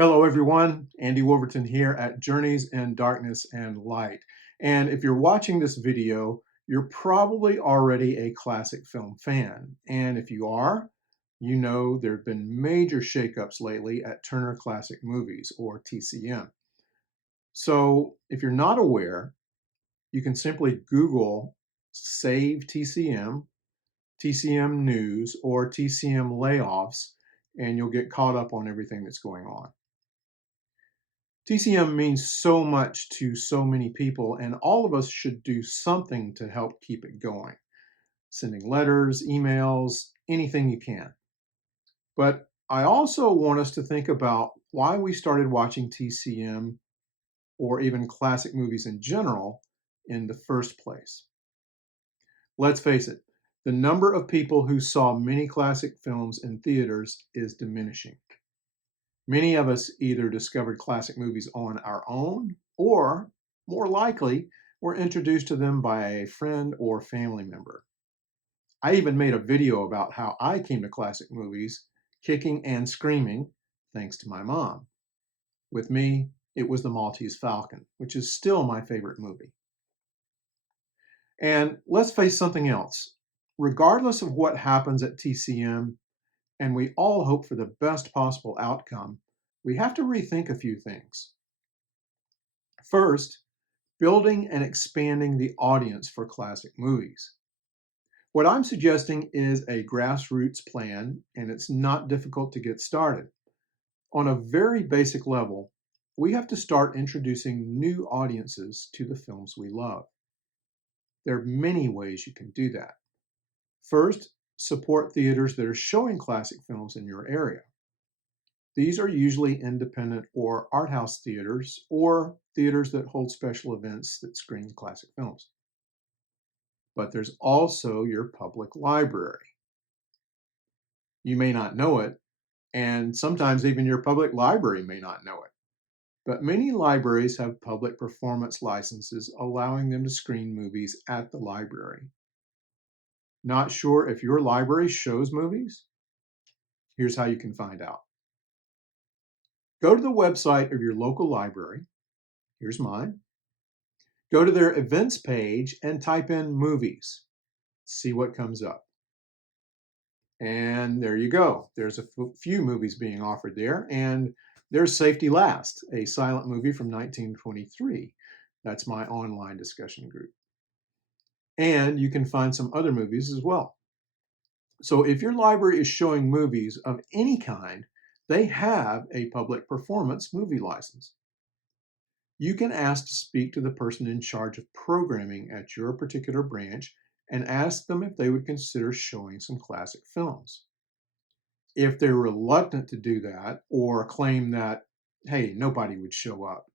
Hello, everyone. Andy Wolverton here at Journeys in Darkness and Light. And if you're watching this video, you're probably already a classic film fan. And if you are, you know there have been major shakeups lately at Turner Classic Movies, or TCM. So if you're not aware, you can simply Google Save TCM, TCM News, or TCM Layoffs, and you'll get caught up on everything that's going on. TCM means so much to so many people, and all of us should do something to help keep it going. Sending letters, emails, anything you can. But I also want us to think about why we started watching TCM or even classic movies in general in the first place. Let's face it, the number of people who saw many classic films in theaters is diminishing. Many of us either discovered classic movies on our own, or more likely, were introduced to them by a friend or family member. I even made a video about how I came to classic movies, kicking and screaming, thanks to my mom. With me, it was The Maltese Falcon, which is still my favorite movie. And let's face something else. Regardless of what happens at TCM, and we all hope for the best possible outcome, we have to rethink a few things. First, building and expanding the audience for classic movies. What I'm suggesting is a grassroots plan, and it's not difficult to get started. On a very basic level, we have to start introducing new audiences to the films we love. There are many ways you can do that. First, support theaters that are showing classic films in your area. These are usually independent or art house theaters or theaters that hold special events that screen classic films. But there's also your public library. You may not know it, and sometimes even your public library may not know it. But many libraries have public performance licenses allowing them to screen movies at the library. Not sure if your library shows movies? Here's how you can find out. Go to the website of your local library. Here's mine. Go to their events page and type in movies. See what comes up. And there you go. There's a few movies being offered there. And there's Safety Last, a silent movie from 1923. That's my online discussion group. And you can find some other movies as well. So if your library is showing movies of any kind, they have a public performance movie license. You can ask to speak to the person in charge of programming at your particular branch and ask them if they would consider showing some classic films. If they're reluctant to do that or claim that, hey, nobody would show up,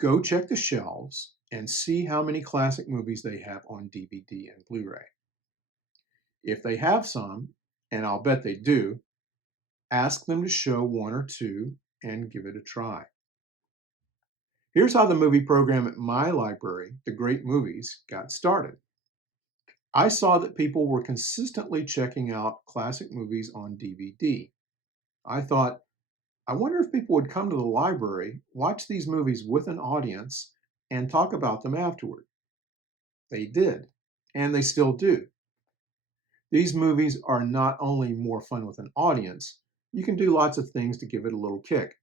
go check the shelves and see how many classic movies they have on DVD and Blu-ray. If they have some, and I'll bet they do, ask them to show one or two and give it a try. Here's how the movie program at my library, The Great Movies, got started. I saw that people were consistently checking out classic movies on DVD. I thought, I wonder if people would come to the library, watch these movies with an audience, and talk about them afterward. They did, and they still do. These movies are not only more fun with an audience, you can do lots of things to give it a little kick.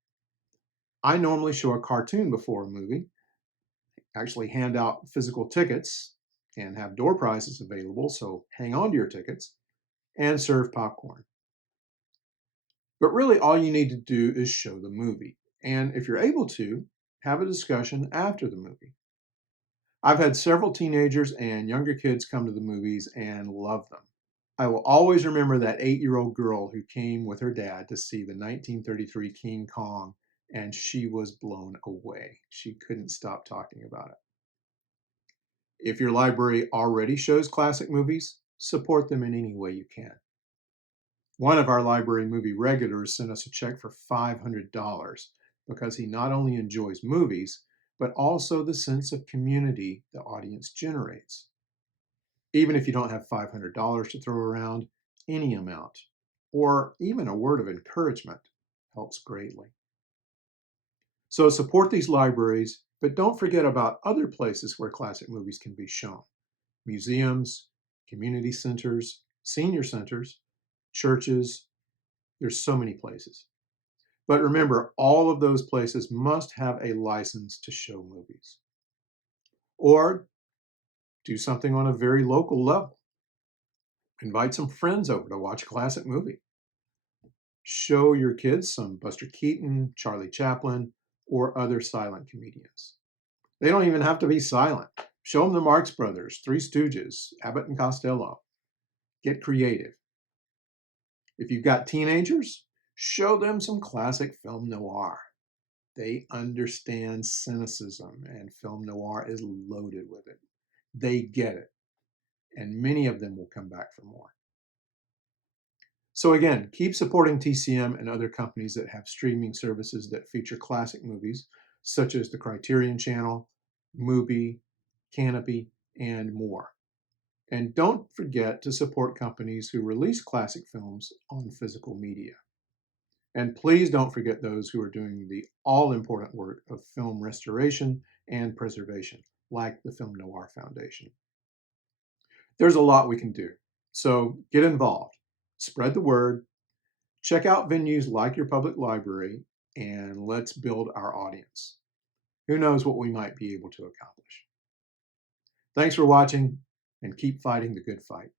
I normally show a cartoon before a movie, actually hand out physical tickets, and have door prizes available, so hang on to your tickets, and serve popcorn. But really, all you need to do is show the movie. And if you're able to, have a discussion after the movie. I've had several teenagers and younger kids come to the movies and love them. I will always remember that 8-year-old girl who came with her dad to see the 1933 King Kong, and she was blown away. She couldn't stop talking about it. If your library already shows classic movies, support them in any way you can. One of our library movie regulars sent us a check for $500 because he not only enjoys movies, but also the sense of community the audience generates. Even if you don't have $500 to throw around, any amount, or even a word of encouragement, helps greatly. So support these libraries, but don't forget about other places where classic movies can be shown. Museums, community centers, senior centers, churches. There's so many places. But remember, all of those places must have a license to show movies. Or do something on a very local level. Invite some friends over to watch a classic movie. Show your kids some Buster Keaton, Charlie Chaplin, or other silent comedians. They don't even have to be silent. Show them the Marx Brothers, Three Stooges, Abbott and Costello. Get creative. If you've got teenagers, show them some classic film noir. They understand cynicism, and film noir is loaded with it. They get it, and many of them will come back for more. So again, keep supporting TCM and other companies that have streaming services that feature classic movies, such as the Criterion Channel, Mubi, Canopy, and more. And don't forget to support companies who release classic films on physical media. And please don't forget those who are doing the all-important work of film restoration and preservation, like the Film Noir Foundation. There's a lot we can do, so get involved, spread the word, check out venues like your public library, and let's build our audience. Who knows what we might be able to accomplish. Thanks for watching, and keep fighting the good fight.